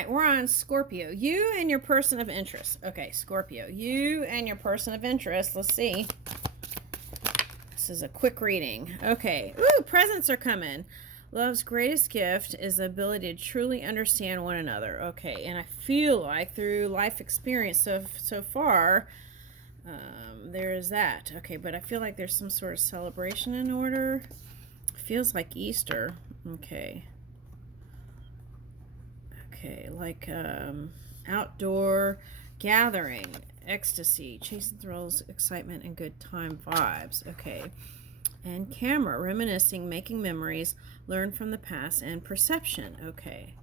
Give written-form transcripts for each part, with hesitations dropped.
right, we're on Scorpio. You and your person of interest. Okay, Scorpio. You and your person of interest. Let's see. This is a quick reading. Okay. Ooh, presents are coming. Love's greatest gift is the ability to truly understand one another. Okay, and I feel like through life experience so far, there is that. Okay, but I feel like there's some sort of celebration in order. Feels like Easter. Okay. Okay, like outdoor gathering, ecstasy, chasing thrills, excitement, and good time vibes. Okay. And camera, reminiscing, making memories, learn from the past, and perception. Okay.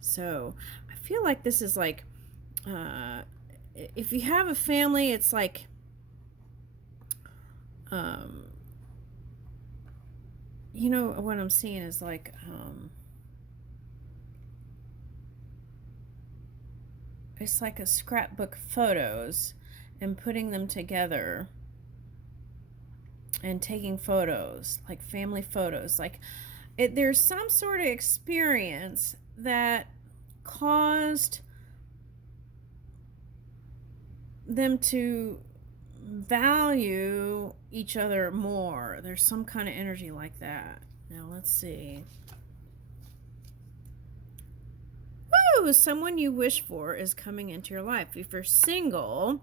So I feel like this is like, if you have a family, it's like, you know, what I'm seeing is like, it's like a scrapbook photos and putting them together and taking photos, like family photos. Like there's some sort of experience that caused them to value each other more. There's some kind of energy like that. Now let's see. Woo! Someone you wish for is coming into your life. If you're single,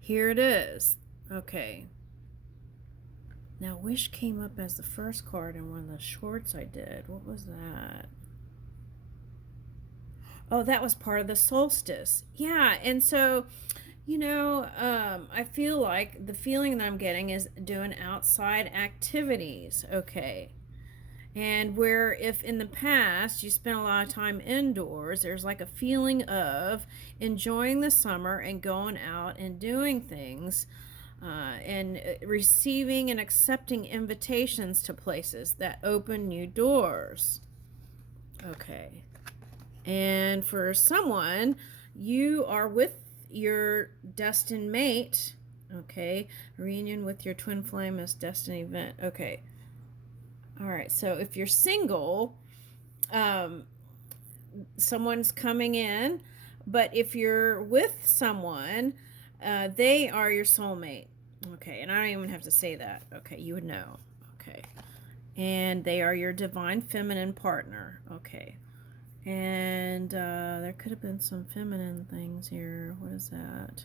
here it is. Okay. Now, wish came up as the first card in one of the shorts I did. What was that? Oh, that was part of the solstice. Yeah, and so, you know, I feel like the feeling that I'm getting is doing outside activities. Okay. And where if in the past you spent a lot of time indoors, there's like a feeling of enjoying the summer and going out and doing things. And receiving and accepting invitations to places that open new doors. Okay. And for someone, you are with your destined mate. Okay. Reunion with your twin flame is destiny event. Okay. All right. So if you're single, someone's coming in. But if you're with someone, they are your soulmate. Okay, and I don't even have to say that. Okay, you would know. Okay. And they are your divine feminine partner. Okay. And there could have been some feminine things here. What is that?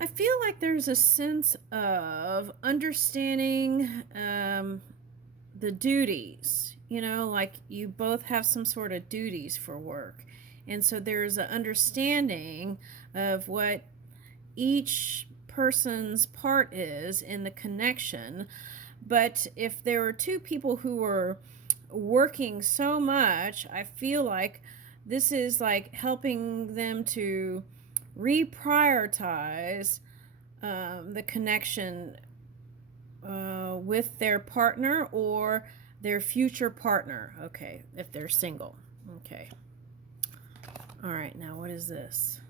I feel like there's a sense of understanding the duties, you know, like you both have some sort of duties for work. And so there's an understanding of what each person's part is in the connection. But if there were two people who were working so much, I feel like this is like helping them to reprioritize the connection with their partner or their future partner. Okay, if they're single. Okay. All right, now what is this?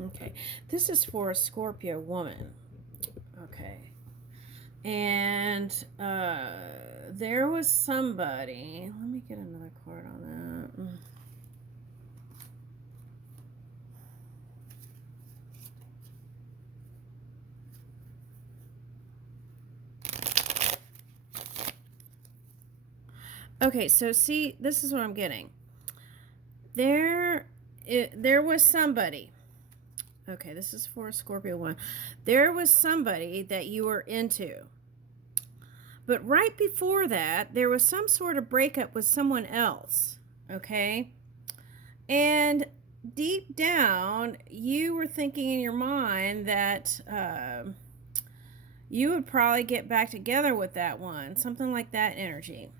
Okay, this is for a Scorpio woman. Okay. And there was somebody. Let me get another card on that. Okay, so see, this is what I'm getting. There was somebody. Okay, this is for a Scorpio one. There was somebody that you were into. But right before that, there was some sort of breakup with someone else. Okay? And deep down, you were thinking in your mind that you would probably get back together with that one. Something like that energy.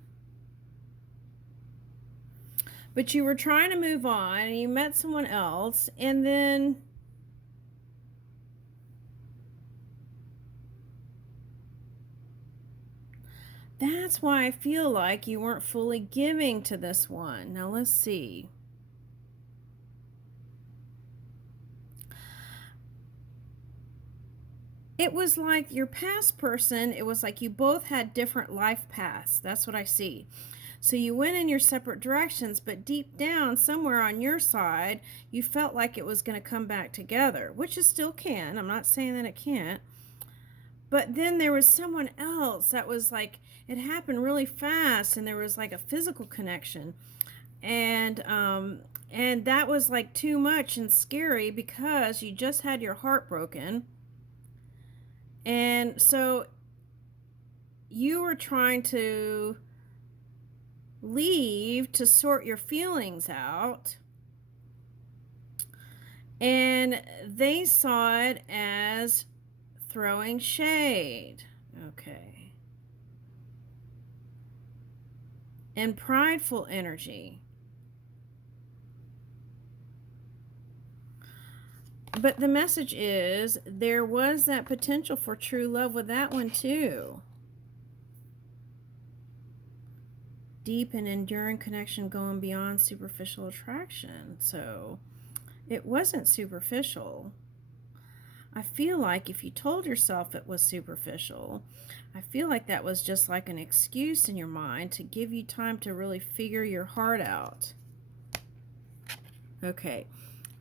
But you were trying to move on, and you met someone else, and then that's why I feel like you weren't fully giving to this one. Now let's see. It was like your past person, it was like you both had different life paths. That's what I see. So you went in your separate directions, but deep down, somewhere on your side, you felt like it was going to come back together, which it still can. I'm not saying that it can't. But then there was someone else that was like, it happened really fast, and there was like a physical connection. And that was like too much and scary because you just had your heart broken. And so you were trying to leave to sort your feelings out. And they saw it as throwing shade. Okay. And prideful energy. But the message is there was that potential for true love with that one too. Deep and enduring connection going beyond superficial attraction. So it wasn't superficial. I feel like if you told yourself it was superficial, I feel like that was just like an excuse in your mind to give you time to really figure your heart out. Okay.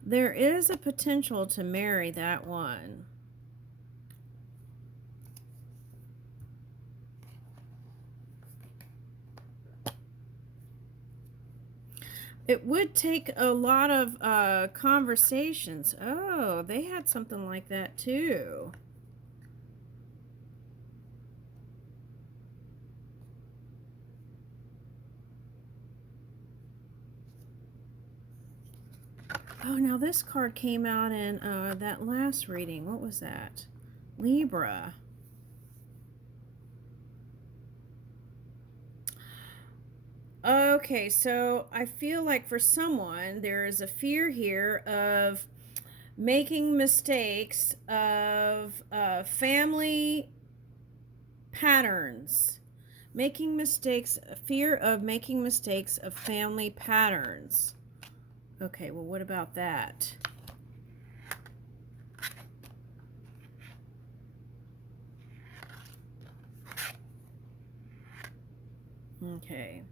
There is a potential to marry that one. It would take a lot of conversations. Oh, they had something like that too. Oh, now this card came out in that last reading. What was that? Libra. Okay, so I feel like for someone, there is a fear here of making mistakes of family patterns. Making mistakes, fear of making mistakes of family patterns. Okay, well, what about that? Okay.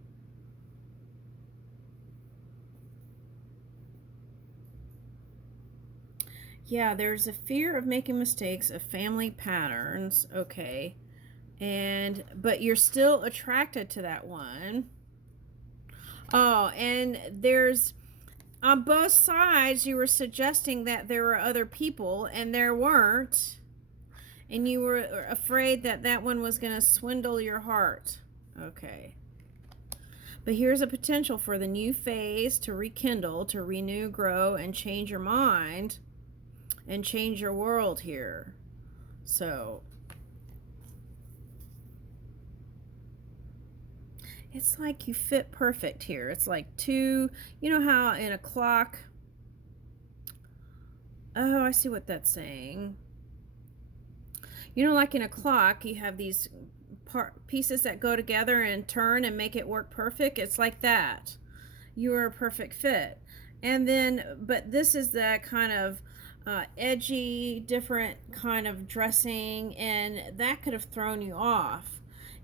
Yeah, there's a fear of making mistakes of family patterns. Okay. But you're still attracted to that one. Oh, and there's on both sides you were suggesting that there were other people and there weren't. And you were afraid that that one was going to swindle your heart. Okay. But here's a potential for the new phase to rekindle, to renew, grow, and change your mind and change your world here. So it's like you fit perfect here. It's like two, you know how in a clock, oh, I see what that's saying. You know, like in a clock, you have these pieces that go together and turn and make it work perfect. It's like that. You are a perfect fit. And then, but this is that kind of edgy, different kind of dressing, and that could have thrown you off.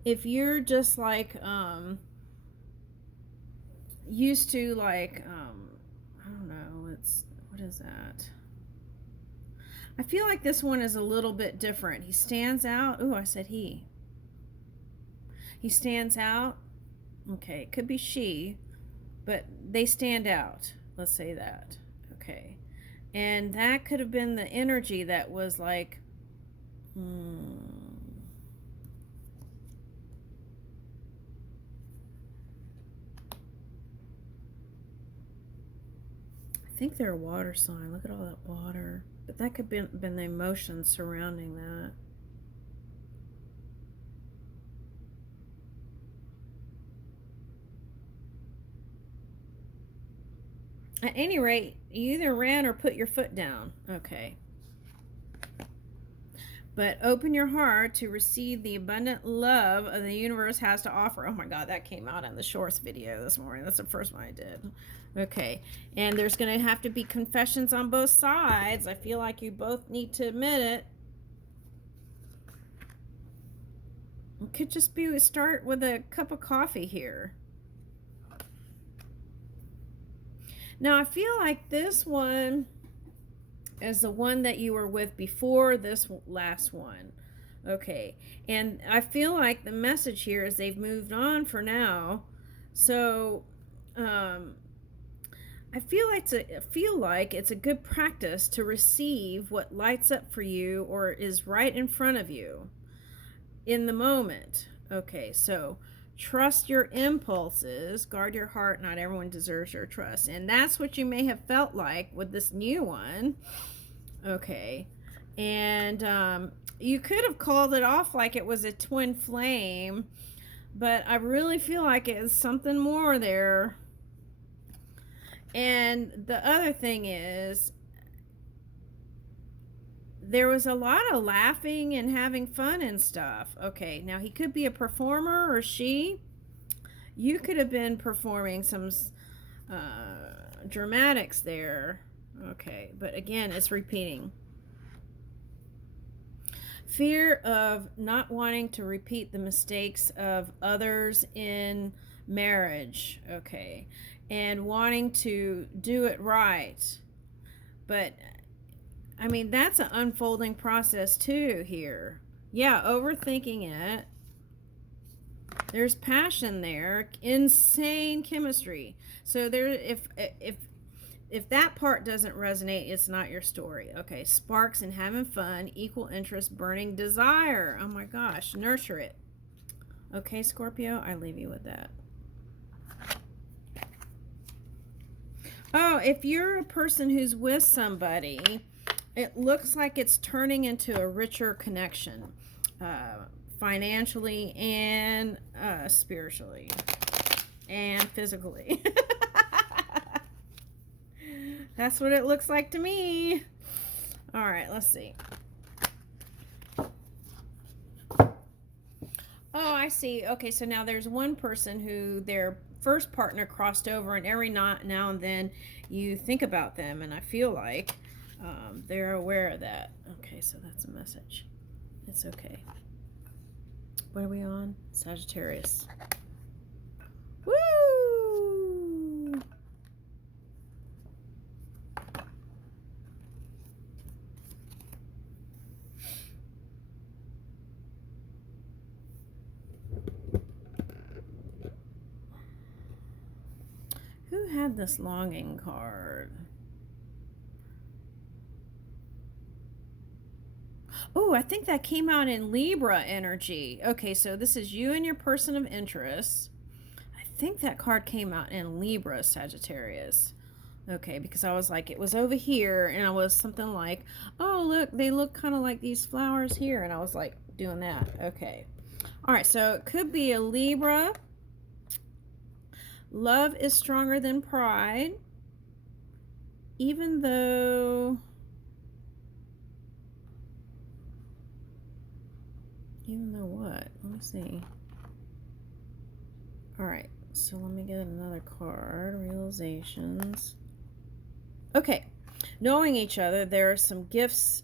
If you're just like used to like I don't know, what is that? I feel like this one is a little bit different. He stands out. Oh, I said he. He stands out. Okay, it could be she, but they stand out. Let's say that. Okay. And that could have been the energy that was like, I think they're a water sign. Look at all that water. But that could have been the emotions surrounding that. At any rate, you either ran or put your foot down. Okay. But open your heart to receive the abundant love of the universe has to offer. Oh my God, that came out in the shorts video this morning. That's the first one I did. Okay, and there's going to have to be confessions on both sides. I feel like you both need to admit it. It could just be start with a cup of coffee here. Now, I feel like this one is the one that you were with before this last one. Okay, and I feel like the message here is they've moved on for now. So, I feel like it's a good practice to receive what lights up for you or is right in front of you in the moment. Okay, so trust your impulses, guard your heart. Not everyone deserves your trust. And that's what you may have felt like with this new one. Okay, and you could have called it off like it was a twin flame, but I really feel like it is something more there. And the other thing is, there was a lot of laughing and having fun and stuff. Okay, now he could be a performer, or she. You could have been performing some dramatics there. Okay, but again, it's repeating. Fear of not wanting to repeat the mistakes of others in marriage. Okay, and wanting to do it right. But I mean, that's an unfolding process too here. Yeah, overthinking it. There's passion there, insane chemistry. So there, if that part doesn't resonate, it's not your story. Okay, sparks and having fun, equal interest, burning desire. Oh my gosh, nurture it. Okay, Scorpio, I leave you with that. Oh, if you're a person who's with somebody, it looks like it's turning into a richer connection, financially and spiritually and physically. That's what it looks like to me. All right, let's see. Oh, I see. Okay, so now there's one person who their first partner crossed over, and every now and then you think about them, and I feel like they're aware of that. Okay, so that's a message. It's okay. What are we on? Sagittarius. Woo! Who had this longing card? Oh, I think that came out in Libra energy. Okay, so this is you and your person of interest. I think that card came out in Libra, Sagittarius. Okay, because I was like, it was over here, and I was something like, oh, look, they look kind of like these flowers here, and I was like doing that. Okay. All right, so it could be a Libra. Love is stronger than pride, even though what? Let me see. All right, so let me get another card. Realizations. Okay, knowing each other, there are some gifts.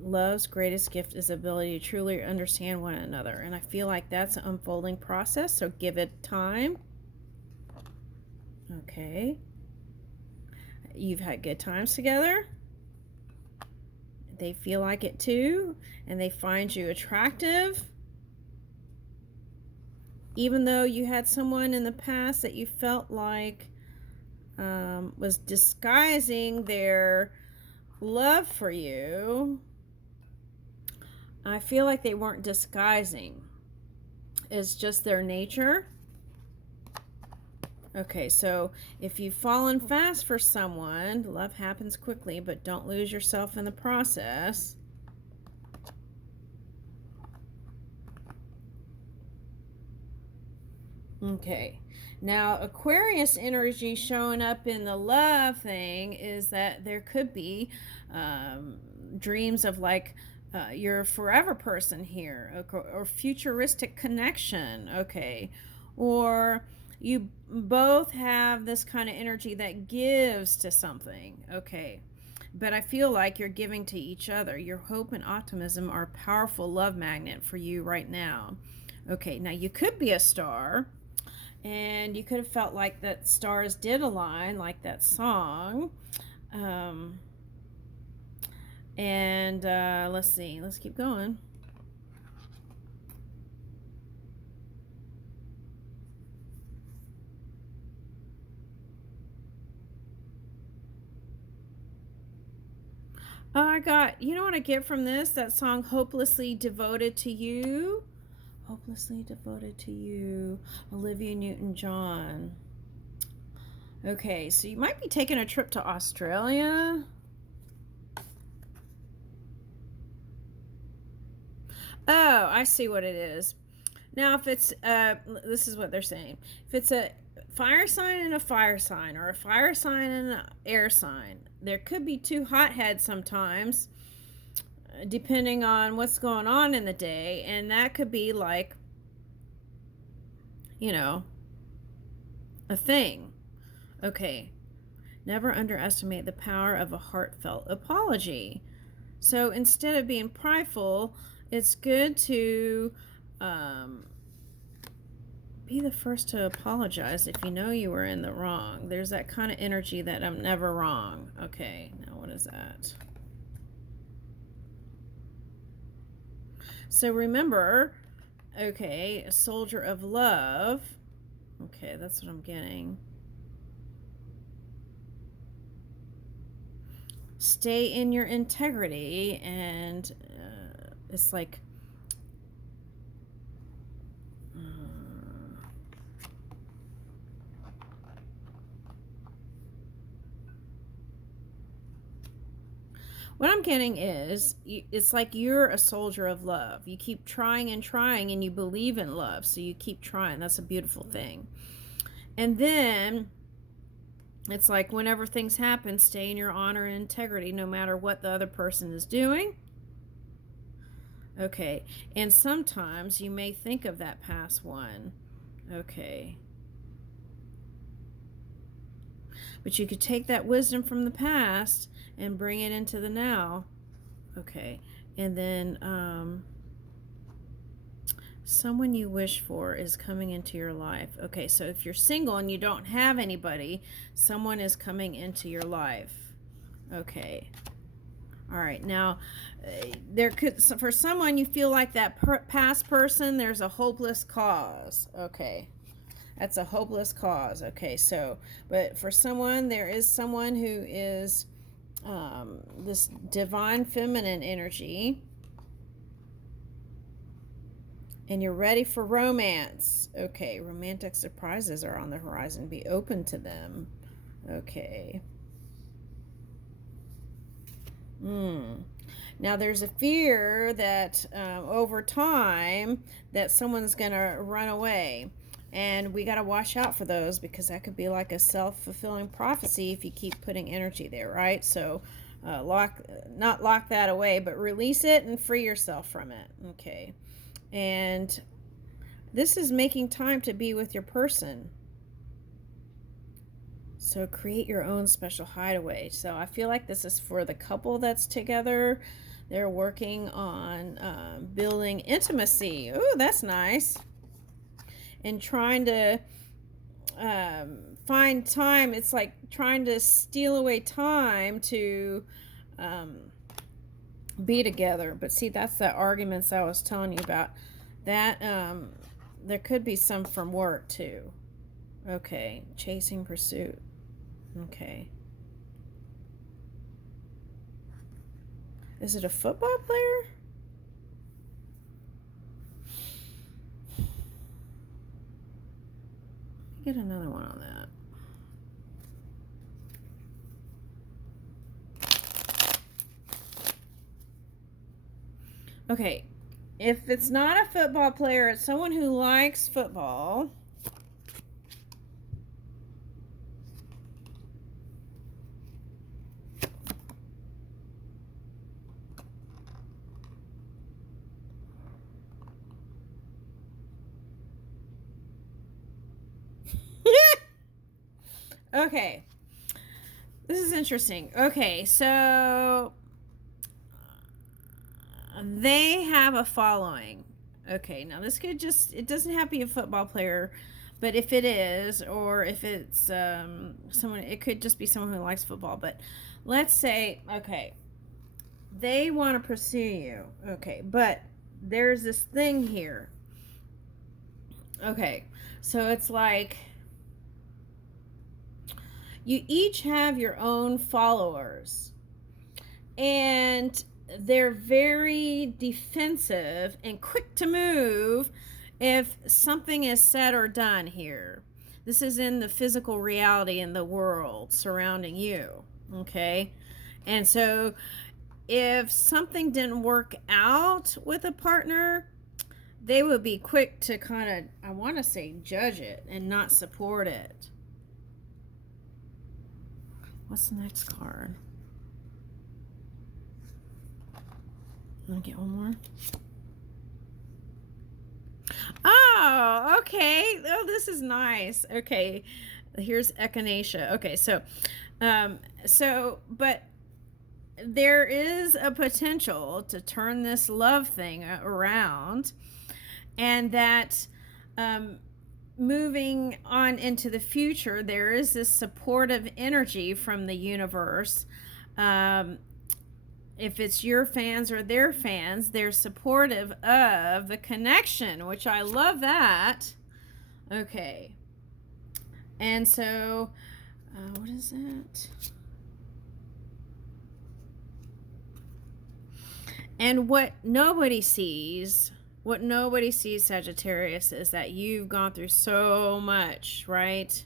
Love's greatest gift is the ability to truly understand one another, and I feel like that's an unfolding process, so give it time. Okay, you've had good times together. They feel like it too, and they find you attractive, even though you had someone in the past that you felt like was disguising their love for you. I feel like they weren't disguising. It's just their nature. Okay, so if you've fallen fast for someone, love happens quickly, but don't lose yourself in the process. Okay, now Aquarius energy showing up in the love thing is that there could be dreams of like your forever person here, or futuristic connection, okay, or you both have this kind of energy that gives to something, okay. But I feel like you're giving to each other. Your hope and optimism are a powerful love magnet for you right now. Okay, now you could be a star, and you could have felt like that stars did align, like that song. Um, and let's see, let's keep going. Oh, I got, you know what I get from this? That song, Hopelessly Devoted to You. Hopelessly Devoted to You, Olivia Newton-John. Okay, so you might be taking a trip to Australia. Oh, I see what it is. Now, if it's, this is what they're saying. If it's a fire sign and a fire sign, or a fire sign and an air sign, there could be two hotheads sometimes, depending on what's going on in the day. And that could be like, you know, a thing. Okay. Never underestimate the power of a heartfelt apology. So instead of being prideful, it's good to be the first to apologize if you know you were in the wrong. There's that kind of energy that I'm never wrong. Okay, now what is that? So remember, okay, a soldier of love. Okay, that's what I'm getting. Stay in your integrity, and it's like what I'm getting is, it's like you're a soldier of love. You keep trying and trying, and you believe in love, so you keep trying. That's a beautiful thing. And then it's like whenever things happen, stay in your honor and integrity, no matter what the other person is doing. Okay, and sometimes you may think of that past one. Okay. But you could take that wisdom from the past and bring it into the now. Okay. And then someone you wish for is coming into your life. Okay, so if you're single and you don't have anybody, someone is coming into your life. Okay. All right. Now, there could, for someone, you feel like that past person, there's a hopeless cause. Okay. That's a hopeless cause. Okay, so, but for someone, there is someone who is this divine feminine energy, and you're ready for romance. Okay, romantic surprises are on the horizon. Be open to them. Okay. Now, there's a fear that over time that someone's going to run away. And we got to watch out for those, because that could be like a self-fulfilling prophecy if you keep putting energy there, right? So not lock that away, but release it and free yourself from it. Okay. And this is making time to be with your person. So create your own special hideaway. So I feel like this is for the couple that's together. They're working on building intimacy. Ooh, that's nice. And trying to find time. It's like trying to steal away time to be together. But see, that's the arguments I was telling you about. That there could be some from work too. Okay, chasing pursuit. Okay. Is it a football player? Get another one on that. Okay, if it's not a football player, it's someone who likes football. Okay. This is interesting. Okay, so they have a following. Okay, now this could just, it doesn't have to be a football player, but if it is, or if it's someone, it could just be someone who likes football. But let's say, okay, they want to pursue you. Okay, but there's this thing here. Okay, so it's like you each have your own followers, and they're very defensive and quick to move if something is said or done here. This is in the physical reality in the world surrounding you, okay? And so if something didn't work out with a partner, they would be quick to kind of, I want to say, judge it and not support it. What's the next card? Let me get one more. Oh, okay. Oh, this is nice. Okay, here's echinacea. Okay, but there is a potential to turn this love thing around, and that moving on into the future, there is this supportive energy from the universe. If it's your fans or their fans, they're supportive of the connection, which I love that. Okay. And so, what is that? And what nobody sees, Sagittarius, is that you've gone through so much, right?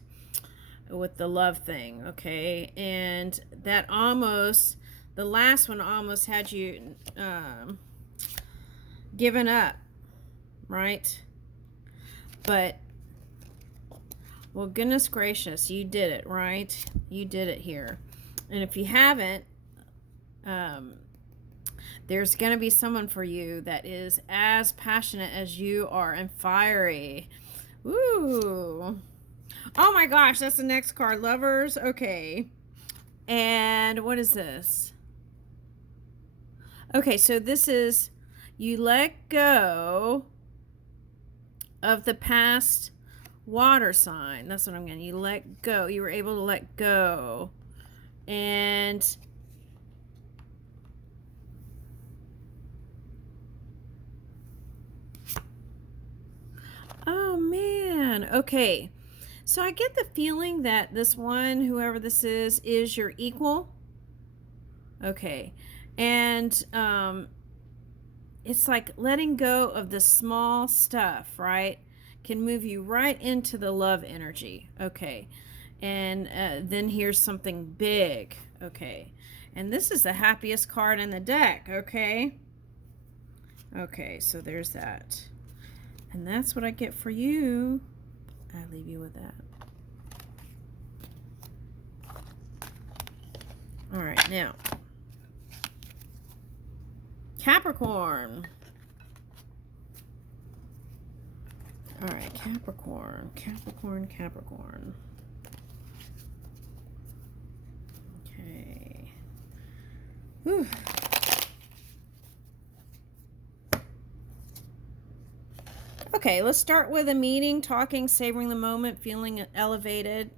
With the love thing, okay? And that almost, the last one almost had you given up, right? But, well, goodness gracious, you did it, right? You did it here. And if you haven't, there's going to be someone for you that is as passionate as you are and fiery. Ooh. Oh my gosh, that's the next card. Lovers. Okay. And what is this? Okay, so this is, you let go of the past water sign. That's what I'm getting. You let go. You were able to let go. And oh man. Okay. So I get the feeling that this one, whoever this is your equal. Okay. And it's like letting go of the small stuff, right? Can move you right into the love energy. Okay. And then here's something big. Okay. And this is the happiest card in the deck. Okay. Okay, so there's that. And that's what I get for you. I leave you with that. All right, now Capricorn. All right, Capricorn. Okay. Whew. Okay, let's start with a meeting, talking, savoring the moment, feeling elevated,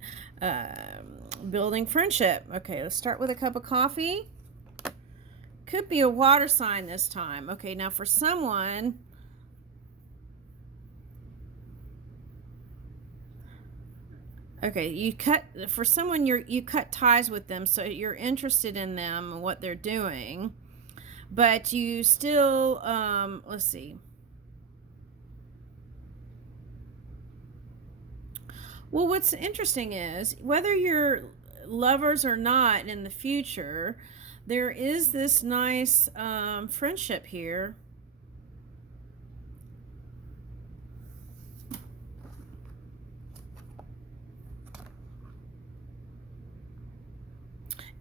building friendship. Okay, let's start with a cup of coffee. Could be a water sign this time. Okay, now for someone, okay, you cut ties with them, so you're interested in them and what they're doing, but you still, let's see. Well, what's interesting is whether you're lovers or not in the future, there is this nice friendship here.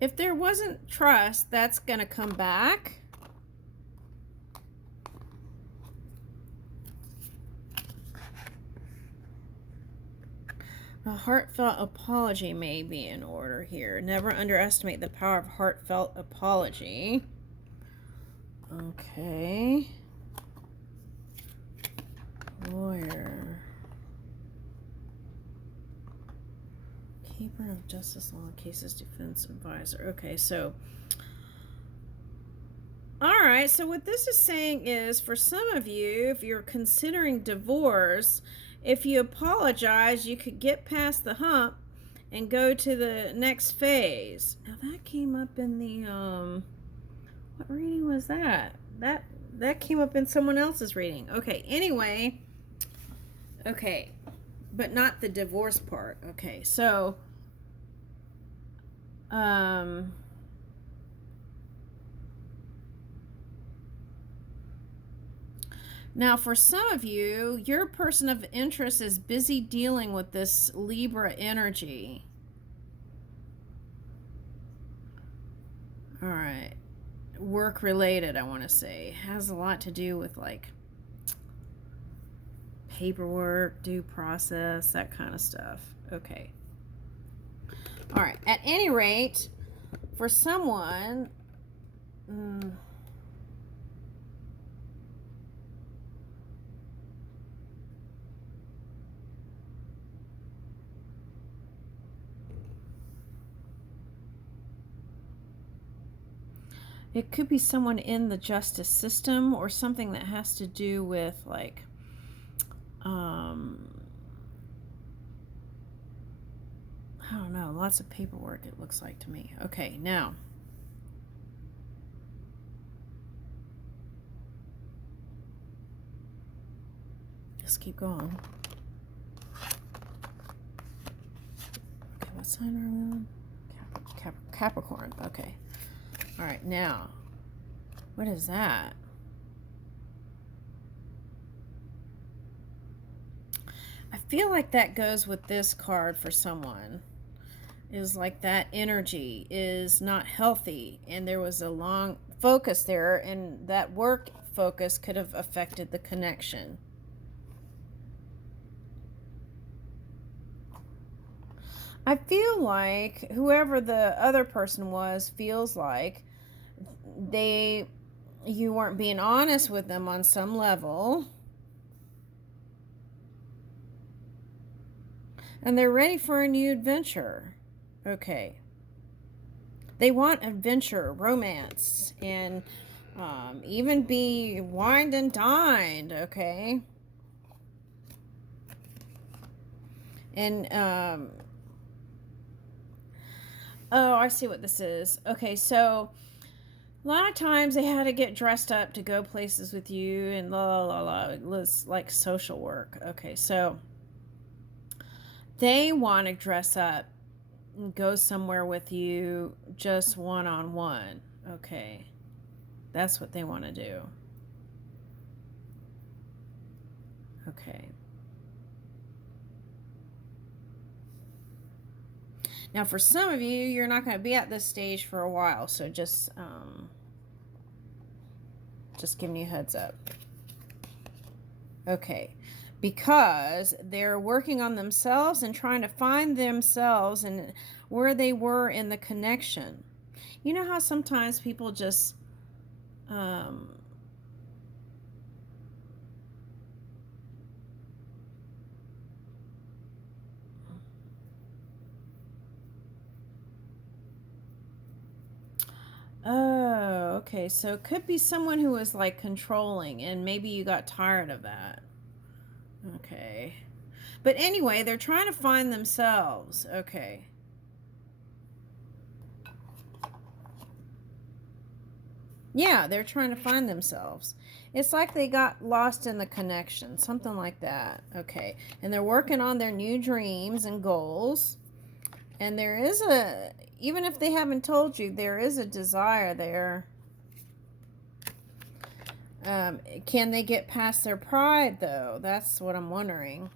If there wasn't trust, that's going to come back. Oh, heartfelt apology may be in order here. Never underestimate the power of heartfelt apology. Okay. Lawyer. Keeper of Justice Law Cases Defense Advisor. Okay, so all right, so what this is saying is, for some of you, if you're considering divorce, if you apologize, you could get past the hump and go to the next phase. Now that came up in the what reading was that? That came up in someone else's reading. Okay, anyway. Okay. But not the divorce part. Okay, so now, for some of you, your person of interest is busy dealing with this Libra energy. All right. Work related, I want to say. Has a lot to do with like paperwork, due process, that kind of stuff. Okay. All right. At any rate, for someone... it could be someone in the justice system or something that has to do with like I don't know, lots of paperwork it looks like to me. Okay, now let's keep going. Okay, what sign are we on? Capricorn. Okay. All right, now, what is that? I feel like that goes with this card for someone. Is like that energy is not healthy, and there was a long focus there, and that work focus could have affected the connection. I feel like whoever the other person was feels like you weren't being honest with them on some level. And they're ready for a new adventure. Okay. They want adventure, romance, and even be wined and dined, okay? And, oh, I see what this is. Okay, so a lot of times they had to get dressed up to go places with you and la la la. It was like social work. Okay, so they want to dress up and go somewhere with you just one-on-one. Okay, that's what they want to do. Okay. Now, for some of you, you're not going to be at this stage for a while, so just giving you a heads up. Okay, because they're working on themselves and trying to find themselves and where they were in the connection. You know how sometimes people just oh, okay. So it could be someone who was like controlling, and maybe you got tired of that. Okay. But anyway, they're trying to find themselves. Okay. Yeah, they're trying to find themselves. It's like they got lost in the connection, something like that. Okay. And they're working on their new dreams and goals. And there is even if they haven't told you, there is a desire there. Can they get past their pride, though? That's what I'm wondering.